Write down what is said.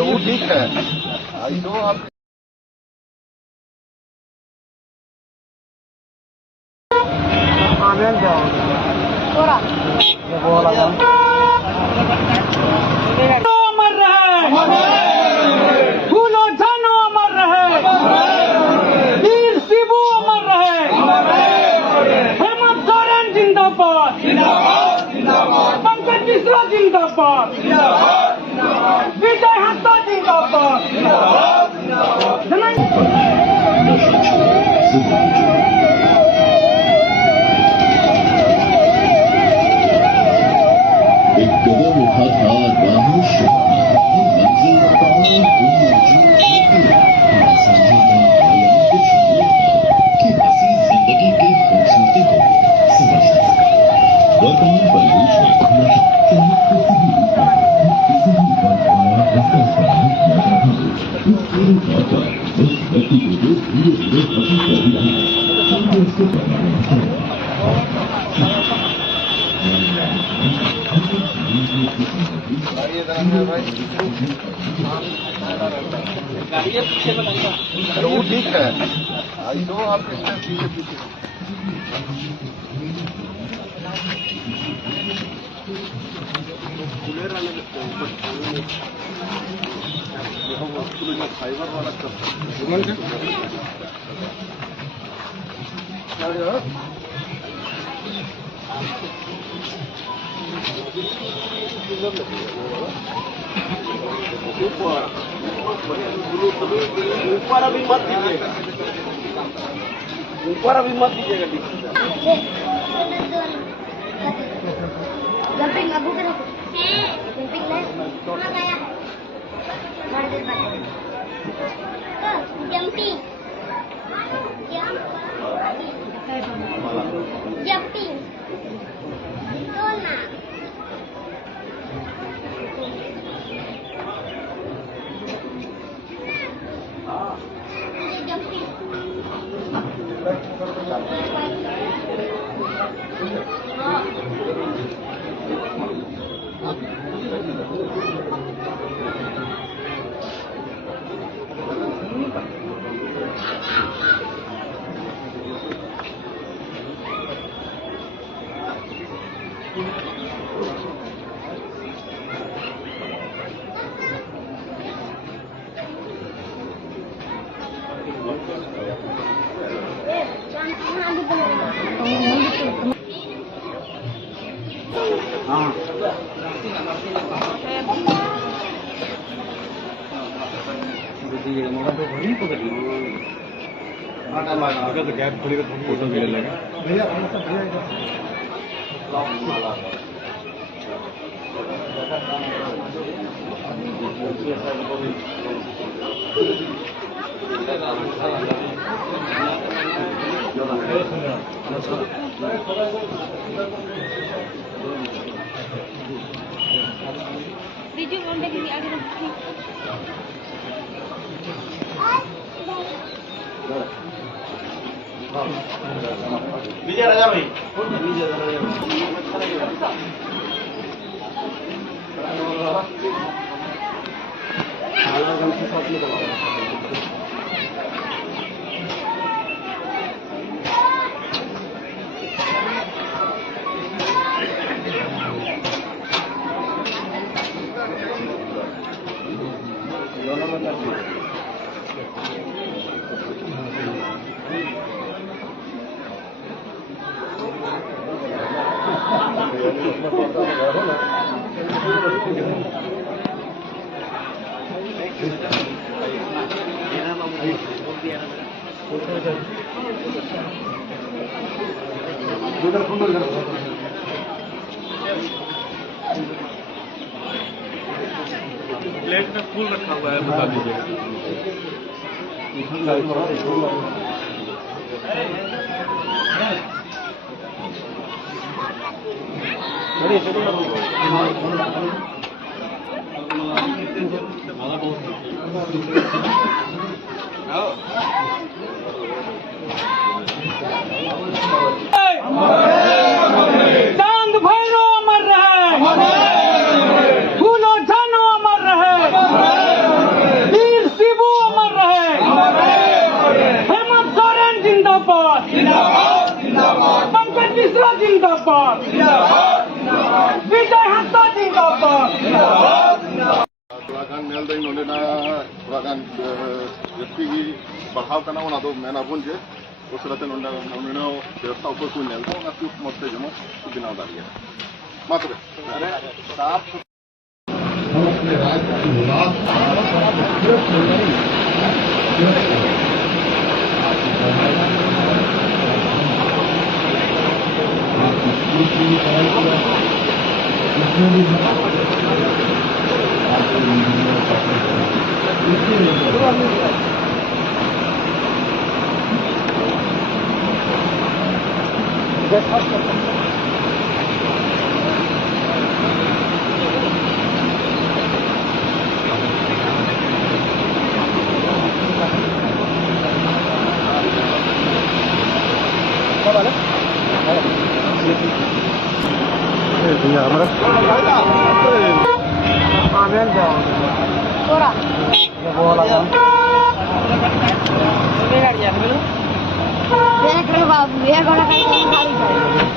वो ठीक है तो आप फूलो जानो अमर रहे, वीर शिबू अमर रहे, हेमंत सोरेन जिंदाबाद, पंकज मिश्रा जिंदाबाद, विजय हंसा जिंदाबाद। एक कदम उठा था राहुल मंजिल कि हंसी जिंदगी के खूबसूरती को समझने का वर्तमान परिवेश में इस पूरे तौर पर उस व्यक्ति को जो धीरे धीरे खत्म कर दिया है उसको वो ठीक है तो आप पीछे पीछे फाइबर वाला ऊपर अभी मत दीजिएगा, ऊपर अभी मत दीजिएगा। जंपिंग अबू के जंपिंग ले सोना गया है जंपिंग जंपिंग सोना तो गैप खुलेगा तो फोटो भी लेगा भैया वीडियो ऑन देखेंगे आगे विजय राजा भाई प्लेट में फूल रखा हुआ है, बता दीजिएगा। जिंदाबाद विजय हंसा जिंदाबाद थोड़ा मेल दिन ना थोड़ा व्यक्ति की बढ़ाव करना होना तो मैं अपन जे उस रहते व्यवस्था ऊपर कोई नेल तो मैं क्यों मत जमो बिना उतारी है मात्र अरे साफ हम अपने राज्य की मुराद देख रे बाबू ये बड़ा